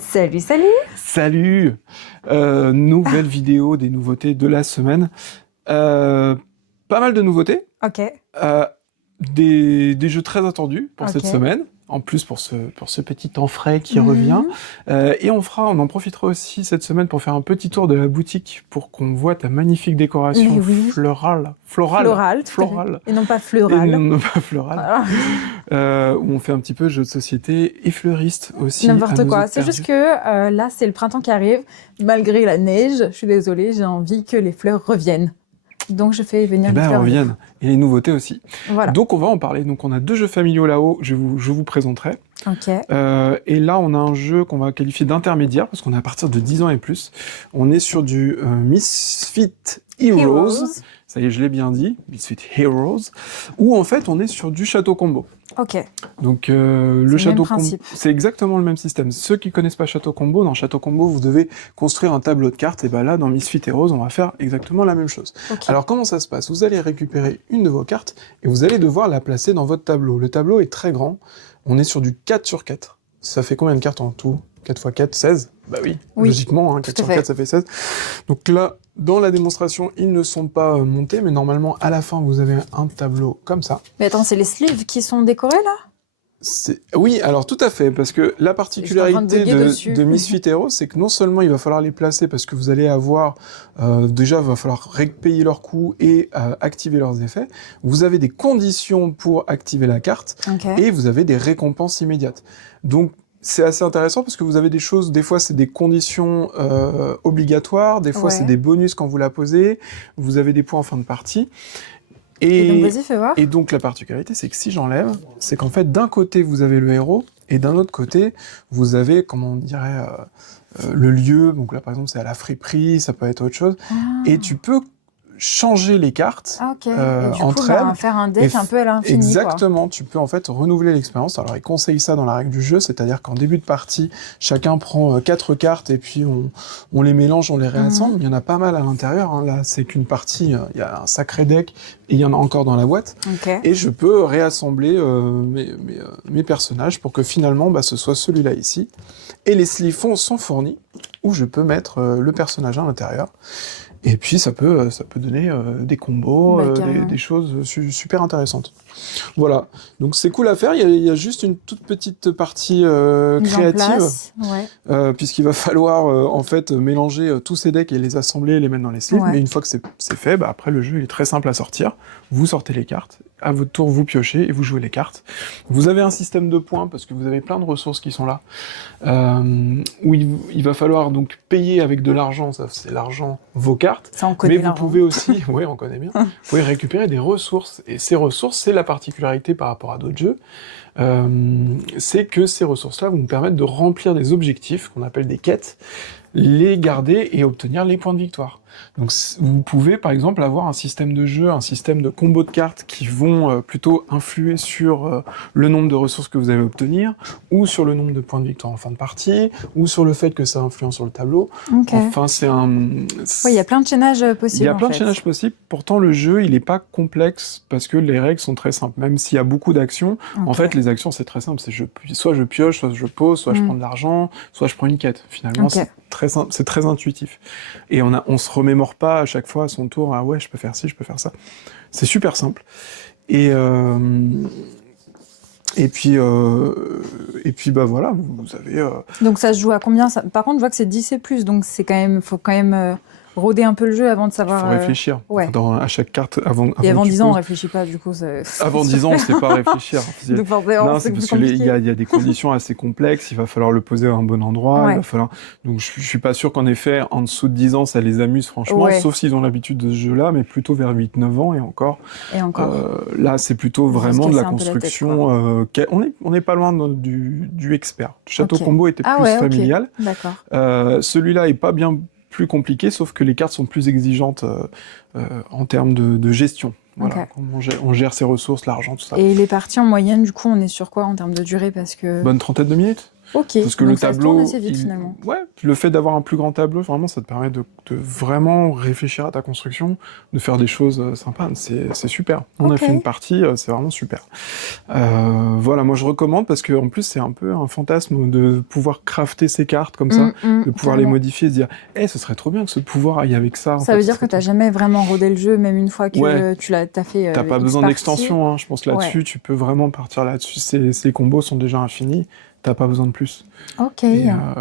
Salut, salut! Salut! Nouvelle vidéo des nouveautés de la semaine. Pas mal de nouveautés, Ok, euh, des jeux très attendus pour cette ok. semaine, en plus pour ce petit temps frais qui revient. Mhm. Et on en profitera aussi cette semaine pour faire un petit tour de la boutique pour qu'on voit ta magnifique décoration Mais oui, florale, floral, tout à fait. Et non pas et fleural. non pas florale, Voilà. où on fait un petit peu jeu de société et fleuriste aussi à N'importe nos quoi. autres C'est juste pervus. que là, c'est le printemps qui arrive. Malgré la neige, je suis désolée, j'ai envie que les fleurs reviennent. Donc, je fais venir Eh les ben, elles fleurs d'eau. reviennent. Et les nouveautés aussi. Voilà. Donc, on va en parler. Donc, on a deux jeux familiaux là-haut, je vous présenterai. Ok. Et là, on a un jeu qu'on va qualifier d'intermédiaire, parce qu'on est à partir de 10 ans et plus. On est sur du Misfit Heroes. Heroes. Ça y est, je l'ai bien dit. Misfit Heroes. Où, en fait, on est sur du château combo. Ok. Donc, le le même château combo, principe. c'est exactement le même système. Ceux qui connaissent pas château combo, dans château combo, vous devez construire un tableau de cartes. Et ben là, dans Misfit Heroes, on va faire exactement la même chose. Ok. Alors, comment ça se passe? Vous allez récupérer une de vos cartes et vous allez devoir la placer dans votre tableau. Le tableau est très grand. On est sur du 4 sur 4. Ça fait combien de cartes en tout? 4 x 4, 16? Bah oui, Oui, logiquement, hein, 4 tout à sur fait. 4, ça fait 16. Donc là, dans la démonstration, ils ne sont pas montés, mais normalement, à la fin, vous avez un tableau comme ça. Mais attends, c'est les sleeves qui sont décorés là? Oui, alors tout à fait, parce que la particularité bugger dessus. de Misfit Heroes, c'est que non seulement il va falloir les placer, parce que vous allez avoir, déjà, il va falloir payer leurs coûts et activer leurs effets, vous avez des conditions pour activer la carte, Ok. et vous avez des récompenses immédiates. Donc, c'est assez intéressant parce que vous avez des choses, des fois c'est des conditions obligatoires, des fois c'est Ouais. des bonus quand vous la posez, vous avez des points en fin de partie. Et donc, vas-y, fais voir. Et donc la particularité, c'est que si j'enlève, c'est qu'en fait, d'un côté, vous avez le héros, et d'un autre côté, vous avez, comment on dirait, le lieu. Donc là, par exemple, c'est à la friperie, ça peut être autre chose. Ah. Et tu peux changer les cartes Ah, ok. Et du coup, entre elles. faire un deck un peu à l'infini. Exactement, tu peux en fait renouveler l'expérience. Alors ils conseillent ça dans la règle du jeu, c'est-à-dire qu'en début de partie, chacun prend 4 cartes et puis on les mélange, on les réassemble. Il y en a pas mal à l'intérieur, hein. Là c'est qu'une partie, il y a un sacré deck et il y en a encore dans la boîte. Ok. Et je peux réassembler mes personnages pour que finalement ce soit celui-là ici. Et les sleeves sont fournis, où je peux mettre le personnage à l'intérieur. Et puis ça peut donner des combos, des choses super intéressantes. Voilà, donc c'est cool à faire, il y a juste une toute petite partie créative, puisqu'il va falloir en fait mélanger tous ces decks et les assembler et les mettre dans les sleeves, mais une fois que c'est fait, après le jeu il est très simple à sortir, vous sortez les cartes, à votre tour vous piochez et vous jouez les cartes. Vous avez un système de points, parce que vous avez plein de ressources qui sont là, où il va falloir donc payer avec de l'argent, ça c'est l'argent, vos cartes, ça, on connaît, mais vous pouvez aussi, oui on connaît bien, vous pouvez récupérer des ressources, et ces ressources, c'est la particularité par rapport à d'autres jeux, c'est que ces ressources-là vont vous permettre de remplir des objectifs, qu'on appelle des quêtes, les garder et obtenir les points de victoire. Donc vous pouvez par exemple avoir un système de jeu, un système de combos de cartes qui vont plutôt influer sur le nombre de ressources que vous allez obtenir, ou sur le nombre de points de victoire en fin de partie, ou sur le fait que ça influence sur le tableau. Okay. Enfin c'est un... Oui, il y a plein de chaînages possibles. Il y a plein de chaînages possibles, pourtant le jeu il est pas complexe, parce que les règles sont très simples, même s'il y a beaucoup d'actions, en fait les actions c'est très simple, c'est soit je pioche, soit je pose, soit je prends de l'argent, soit je prends une quête, finalement c'est très simple, c'est très intuitif. Et on se remémore pas à chaque fois à son tour, ah ouais je peux faire ci, je peux faire ça. C'est super simple. Et puis voilà, vous avez... Donc ça se joue à combien ça... Par contre je vois que c'est 10 et plus, donc c'est quand même, faut quand même rôder un peu le jeu avant de savoir... Il faut réfléchir. Ouais. À chaque carte, avant et avant 10 ans, on réfléchit pas, du coup. Avant 10 ans, on ne sait pas réfléchir. Donc forcément, c'est parce qu'il y a des conditions assez complexes, il va falloir le poser à un bon endroit, ouais. il va falloir... Donc je suis pas sûr qu'en effet, en dessous de 10 ans, ça les amuse franchement, sauf s'ils ont l'habitude de ce jeu-là, mais plutôt vers 8-9 ans et encore. Là, c'est plutôt vraiment de la construction... tête, on n'est pas loin du expert. Château Combo était plus familial. D'accord. Celui-là est pas bien plus compliqué, sauf que les cartes sont plus exigeantes en termes de gestion. Voilà, on gère ses ressources, l'argent, tout ça. Et les parties en moyenne, du coup, on est sur quoi en termes de durée, parce que... Bonne trentaine de minutes. Ok, Parce que donc le ça se tableau, tourne assez vite finalement. ouais, le fait d'avoir un plus grand tableau, vraiment, ça te permet de vraiment réfléchir à ta construction, de faire des choses sympas. C'est super. On a Ok. fait une partie, c'est vraiment super. Voilà, moi je recommande parce que en plus c'est un peu un fantasme de pouvoir crafter ces cartes comme ça, de pouvoir les Carrément. modifier et se dire, ce serait trop bien que ce pouvoir aille avec ça. En Ça fait, veut ce dire serait que t'as trop- jamais vraiment rodé le jeu, même une fois que Ouais. t'as fait T'as pas X besoin parties. d'extension, hein. Je pense que là-dessus, Ouais. tu peux vraiment partir là-dessus. Ces combos sont déjà infinis, t'as pas besoin de plus. Ok.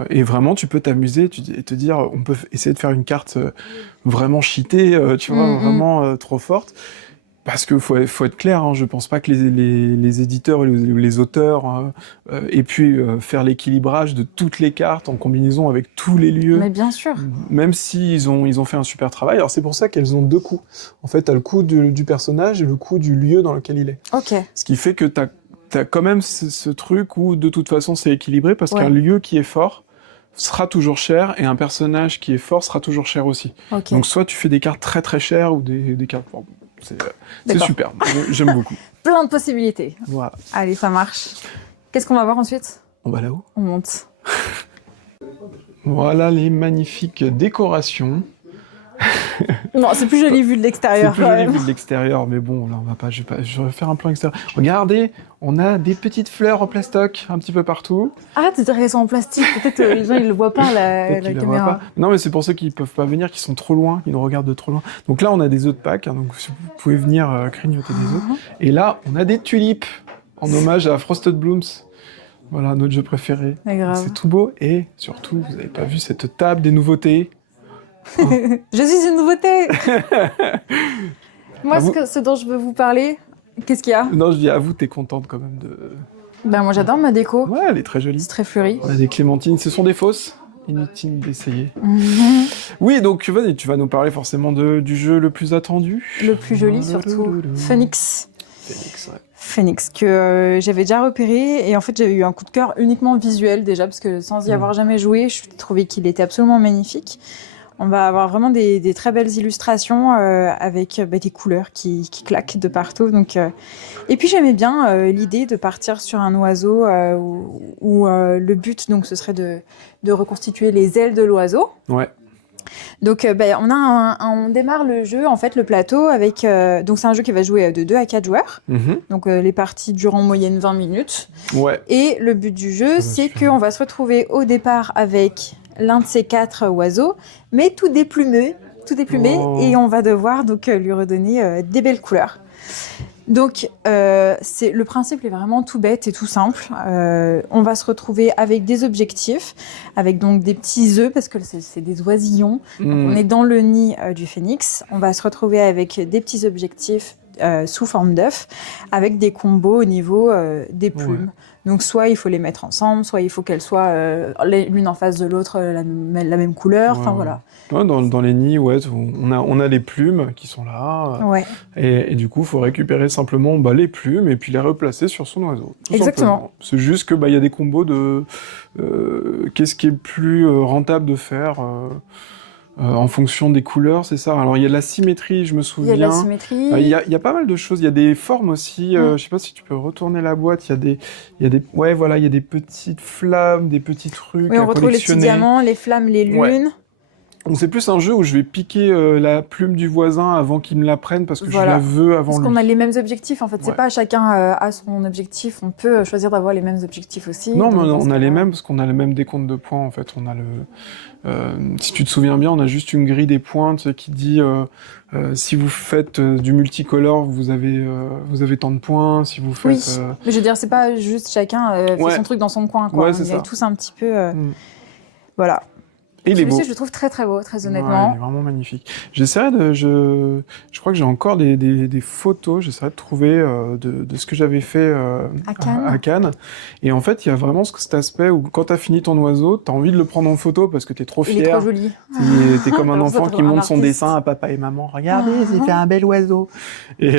Et vraiment, tu peux t'amuser et te dire, on peut essayer de faire une carte vraiment cheatée, tu vois, vraiment trop forte. Parce que faut être clair, hein, je pense pas que les éditeurs et les auteurs aient pu faire l'équilibrage de toutes les cartes en combinaison avec tous les lieux. Mais bien sûr. Même si ils ont fait un super travail. Alors c'est pour ça qu'elles ont deux coups. En fait, t'as le coup du personnage et le coup du lieu dans lequel il est. Ok. Ce qui fait que t'as quand même ce truc où de toute façon c'est équilibré parce Ouais. qu'un lieu qui est fort sera toujours cher et un personnage qui est fort sera toujours cher aussi. Ok. Donc soit tu fais des cartes très très chères ou des cartes... Bon, c'est D'accord. super, j'aime beaucoup. Plein de possibilités. Voilà. Allez, ça marche. Qu'est-ce qu'on va voir ensuite? On va là-haut. On monte. Voilà les magnifiques décorations. Non, c'est plus joli vu de C'est l'extérieur plus quand joli même. vu de l'extérieur, mais bon, là, je vais faire un plan extérieur. Regardez, on a des petites fleurs en plastoc un petit peu partout. Arrête de dire qu'elles sont en plastique. Peut-être les gens ils le voient pas la Peut-être qu'ils la voient caméra. pas. Non, mais c'est pour ceux qui peuvent pas venir, qui sont trop loin, qui nous regardent de trop loin. Donc là, on a des œufs de Pâques, hein, donc si vous pouvez venir grignoter des œufs. Et là, on a des tulipes en hommage à Frosted Blooms. Voilà, notre jeu préféré. C'est grave. C'est tout beau. Et surtout, vous n'avez pas vu cette table des nouveautés. Je suis une nouveauté. Moi, Ah, vous- ce dont je veux vous parler, qu'est-ce qu'il y a? Non, je dis à vous, t'es contente quand même de... Ben moi j'adore ma déco. Ouais, elle est très jolie. C'est très fleuri. On a des clémentines, ce sont des fausses. Inutile d'essayer. Oui, donc vas-y, tu vas nous parler forcément du jeu le plus attendu. Le plus joli surtout, Phoenix. Phoenix, ouais. Phoenix, que j'avais déjà repéré, et en fait j'ai eu un coup de cœur uniquement visuel déjà, parce que sans y avoir jamais joué, je trouvais qu'il était absolument magnifique. On va avoir vraiment des très belles illustrations avec des couleurs qui claquent de partout. Donc, et puis j'aimais bien l'idée de partir sur un oiseau où le but donc ce serait de reconstituer les ailes de l'oiseau. Ouais. Donc on démarre le jeu, en fait le plateau avec donc c'est un jeu qui va jouer de 2 à 4 joueurs. Donc les parties durent en moyenne 20 minutes. Ouais. Et le but du jeu, c'est qu'on va se retrouver au départ avec l'un de ces 4 oiseaux, mais tout déplumé, et on va devoir donc lui redonner des belles couleurs. Donc, le principe est vraiment tout bête et tout simple. On va se retrouver avec des objectifs, avec donc des petits œufs, parce que c'est des oisillons. Donc, on est dans le nid du phénix. On va se retrouver avec des petits objectifs sous forme d'œufs, avec des combos au niveau des plumes. Ouais. Donc, soit il faut les mettre ensemble, soit il faut qu'elles soient l'une en face de l'autre, la même couleur. Enfin, voilà. Ouais, dans les nids, ouais, on a les plumes qui sont là. Ouais. Et du coup, il faut récupérer simplement les plumes et puis les replacer sur son oiseau. Exactement. Simplement. C'est juste que y a des combos de qu'est-ce qui est plus rentable de faire en fonction des couleurs, c'est ça. Alors il y a de la symétrie, je me souviens. Il y a de la symétrie. Il y a pas mal de choses. Il y a des formes aussi. Je sais pas si tu peux retourner la boîte. Il y a des petites flammes, des petits trucs. Oui, on retrouve les petits diamants, les flammes, les lunes. Ouais. Donc c'est plus un jeu où je vais piquer la plume du voisin avant qu'il me la prenne parce que je la veux avant lui. Parce qu'on a les mêmes objectifs en fait. C'est pas chacun a son objectif. On peut choisir d'avoir les mêmes objectifs aussi. Non, mais on a les mêmes parce qu'on a le même décompte de points en fait. On a si tu te souviens bien, on a juste une grille des points qui dit si vous faites du multicolore, vous avez tant de points. Si vous faites. Oui. Mais je veux dire, c'est pas juste chacun fait son truc dans son coin. Quoi. Ouais, on est tous un petit peu. Voilà. Et il est beau. Je le trouve très très beau, très honnêtement. Ouais, il est vraiment magnifique. J'essaierai je crois que j'ai encore des photos. J'essaierai de trouver de ce que j'avais fait à Cannes. Et en fait, il y a vraiment cet aspect où quand t'as fini ton oiseau, t'as envie de le prendre en photo parce que t'es trop fier. Il est trop joli. T'es comme un enfant qui montre son dessin à papa et maman. Regardez, j'ai fait un bel oiseau. Et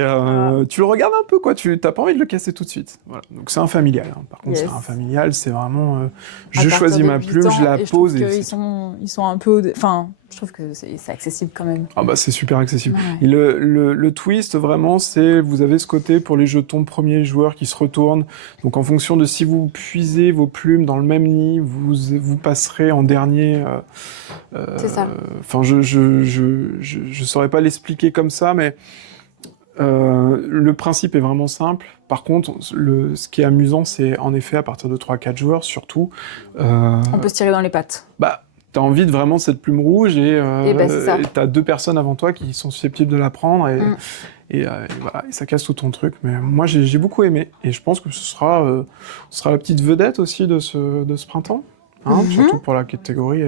tu le regardes un peu, quoi. T'as pas envie de le casser tout de suite. Voilà. Donc c'est un familial. Hein. Par contre, c'est un familial, c'est vraiment. Je choisis ma plume, je la pose. Ils sont sont un peu... Enfin, je trouve que c'est accessible quand même. Ah bah c'est super accessible. Ouais. Et le twist vraiment, c'est vous avez ce côté pour les jetons premier joueur qui se retournent. Donc en fonction de si vous puisez vos plumes dans le même nid, vous passerez en dernier. C'est ça. Enfin, je saurais pas l'expliquer comme ça, mais le principe est vraiment simple. Par contre, ce qui est amusant, c'est en effet à partir de 3-4 joueurs surtout. On peut se tirer dans les pattes. Bah, t'as envie de vraiment cette plume rouge et c'est ça. t'as 2 personnes avant toi qui sont susceptibles de la prendre et voilà, et ça casse tout ton truc. Mais moi, j'ai beaucoup aimé et je pense que ce sera la petite vedette aussi de ce printemps, hein, surtout pour la catégorie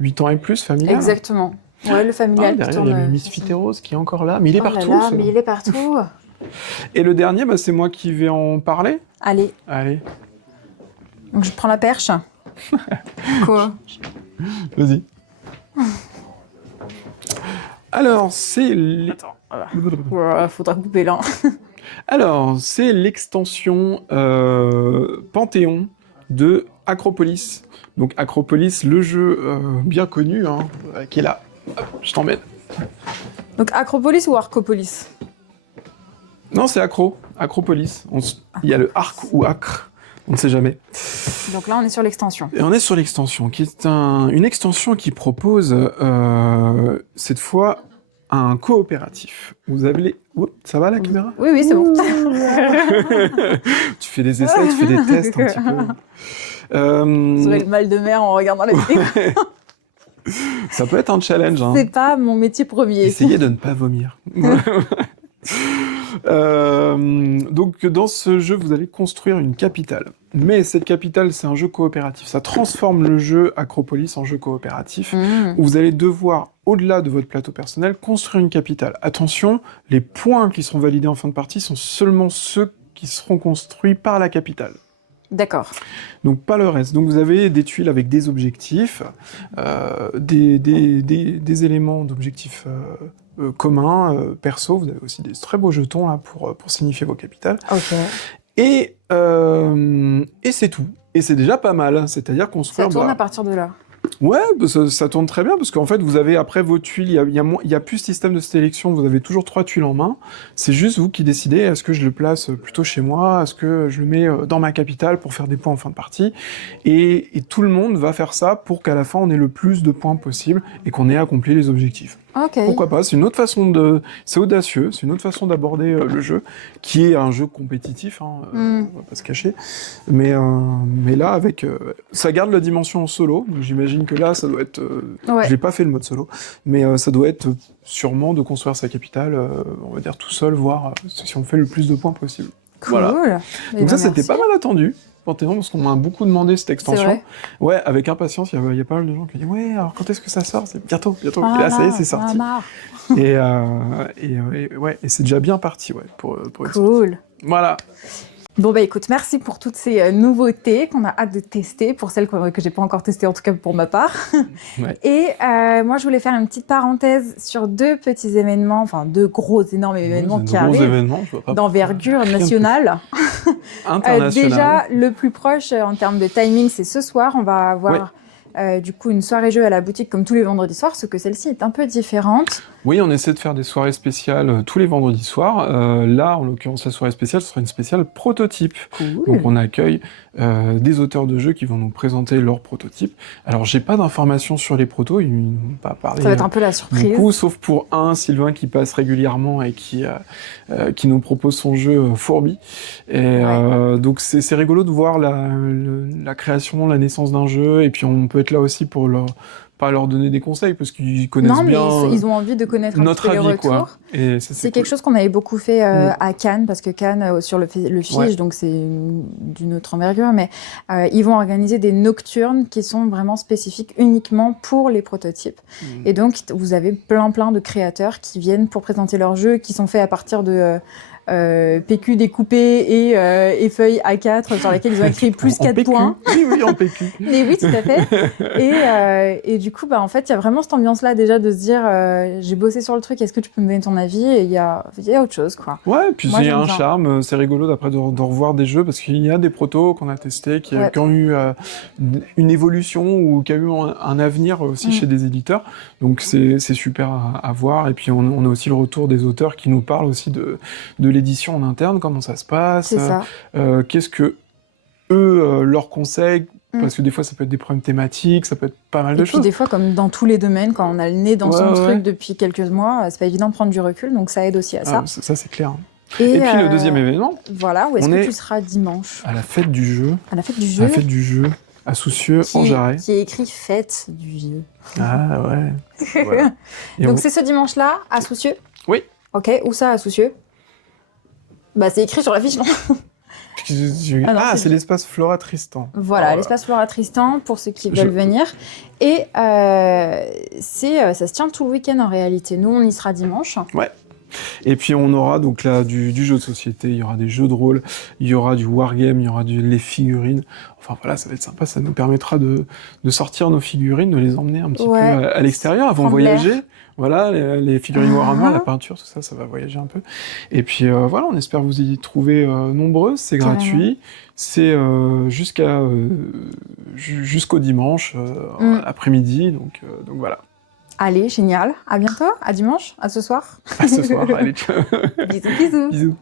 8 ans et plus familiale. Exactement. Ouais, le familial. Derrière, il y a le Misfit Heroes qui est encore là, mais il est partout. Là, mais il est partout. Et le dernier, bah, c'est moi qui vais en parler. Allez. Donc je prends la perche. Quoi? Vas-y. Alors, c'est... Attends, voilà. Faudra couper là. Alors, c'est l'extension Panthéon de Acropolis. Donc Acropolis, le jeu bien connu, hein, qui est là. Hop, je t'emmène. Donc Acropolis ou Arcopolis? Non, c'est Acropolis. Il y a le arc ou acre, on ne sait jamais. Donc là, on est sur l'extension. Et on est sur l'extension, qui est une extension qui propose cette fois un coopératif. Vous avez Oups, ça va la caméra? Oui, c'est bon. Tu fais des essais, tu fais des tests un petit peu. Vous aurez le mal de mer en regardant la vidéo. Ça peut être un challenge. Hein. C'est pas mon métier premier. Essayez de ne pas vomir. Donc dans ce jeu, vous allez construire une capitale. Mais cette capitale, c'est un jeu coopératif. Ça transforme le jeu Acropolis en jeu coopératif, où vous allez devoir, au-delà de votre plateau personnel, construire une capitale. Attention, les points qui seront validés en fin de partie sont seulement ceux qui seront construits par la capitale. D'accord. Donc pas le reste. Donc vous avez des tuiles avec des objectifs, des éléments d'objectifs communs, perso. Vous avez aussi des très beaux jetons là pour signifier vos capitales. Ok. Et c'est tout. Et c'est déjà pas mal. C'est-à-dire qu'on se Ça tourne à partir de là. Ouais, bah ça tourne très bien parce qu'en fait vous avez après vos tuiles, il y a plus de système de sélection, vous avez toujours 3 tuiles en main. C'est juste vous qui décidez, est-ce que je le place plutôt chez moi, est-ce que je le mets dans ma capitale pour faire des points en fin de partie. Et tout le monde va faire ça pour qu'à la fin on ait le plus de points possible et qu'on ait accompli les objectifs. Okay. Pourquoi pas, c'est une autre façon c'est audacieux, c'est une autre façon d'aborder le jeu, qui est un jeu compétitif, hein, on va pas se cacher, mais là avec, ça garde la dimension en solo, donc j'imagine que là ça doit être, j'ai pas fait le mode solo, mais ça doit être sûrement de construire sa capitale, on va dire tout seul, voir si on fait le plus de points possible. Cool. Voilà. Donc ça c'était pas mal attendu. Panthéon, parce qu'on m'a beaucoup demandé cette extension. Ouais, avec impatience, il y a pas mal de gens qui disent ouais, alors quand est-ce que ça sort? C'est bientôt. Et là, ça y est, c'est sorti. Et c'est déjà bien parti, pour une sortie. Voilà. Bon bah écoute, merci pour toutes ces nouveautés qu'on a hâte de tester, pour celles que j'ai pas encore testées en tout cas pour ma part. Ouais. Et moi je voulais faire une petite parenthèse sur 2 petits événements, enfin 2 gros énormes événements qui arrivent d'envergure nationale. Internationale. Déjà le plus proche en termes de timing, c'est ce soir, on va avoir du coup une soirée jeu à la boutique comme tous les vendredis soirs, sauf que celle-ci est un peu différente. Oui, on essaie de faire des soirées spéciales tous les vendredis soirs. Là, en l'occurrence, la soirée spéciale, ce sera une spéciale prototype. Cool. Donc on accueille des auteurs de jeux qui vont nous présenter leurs prototypes. Alors j'ai pas d'informations sur les protos, ils n'ont pas parlé. Ça va être un peu la surprise. Beaucoup, sauf pour Sylvain qui passe régulièrement et qui nous propose son jeu Fourbi. Et donc c'est rigolo de voir la création, la naissance d'un jeu, et puis on peut être là aussi pour pas leur donner des conseils parce qu'ils connaissent bien. Non, mais ils ont envie de connaître notre avis, les retours. Quoi. Et c'est quelque chose qu'on avait beaucoup fait à Cannes, parce que Cannes, sur le FIGE, donc c'est d'une autre envergure, mais ils vont organiser des nocturnes qui sont vraiment spécifiques uniquement pour les prototypes. Et donc, vous avez plein de créateurs qui viennent pour présenter leurs jeux, qui sont faits à partir de PQ découpé et feuille A4 sur laquelle ils ont écrit plus En 4 PQ. points. Oui, en PQ. Mais oui, tout à fait. Et du coup, en fait, il y a vraiment cette ambiance-là déjà de se dire, j'ai bossé sur le truc, est-ce que tu peux me donner ton avis? Et il y a autre chose, quoi. Ouais, puis Moi, c'est j'aime un bien. charme, c'est rigolo d'après de revoir des jeux parce qu'il y a des protos qu'on a testés qui ont eu une évolution ou qui a eu un avenir aussi chez des éditeurs. Donc c'est super à voir. Et puis on a aussi le retour des auteurs qui nous parlent aussi de l'édition en interne, comment ça se passe, C'est ça. qu'est-ce que eux leur conseillent. Parce que des fois, ça peut être des problèmes thématiques, ça peut être pas mal de Et puis choses. des fois, comme dans tous les domaines, quand on a le nez dans son truc depuis quelques mois, c'est pas évident de prendre du recul, donc ça aide aussi à ça. Ça, c'est clair. Et puis le deuxième événement. Voilà, où est-ce que tu seras dimanche? À la fête du jeu. À la fête du jeu. À la fête du jeu, à Soucieux, en Jarret. Qui est écrit fête du jeu. Ah ouais. Voilà. Donc c'est ce dimanche-là, à Soucieux? Oui. Ok, où ça, à Soucieux? C'est écrit sur l'affiche, non? C'est l'espace Flora Tristan. Voilà, l'espace Flora Tristan, pour ceux qui veulent venir. Et ça se tient tout le week-end en réalité. Nous, on y sera dimanche. Ouais. Et puis on aura donc là du jeu de société, il y aura des jeux de rôle, il y aura du wargame, il y aura les figurines. Enfin voilà, ça va être sympa, ça nous permettra de sortir nos figurines, de les emmener un petit peu à l'extérieur avant de voyager. Voilà, les figurines Warhammer, la peinture, tout ça, ça va voyager un peu. Et puis voilà, on espère vous y trouver nombreuses, c'est gratuit, c'est jusqu'au dimanche après-midi, donc voilà. Allez, génial. À bientôt, à dimanche, à ce soir. À ce soir, allez, ciao. Bisous, bisous. Bisous.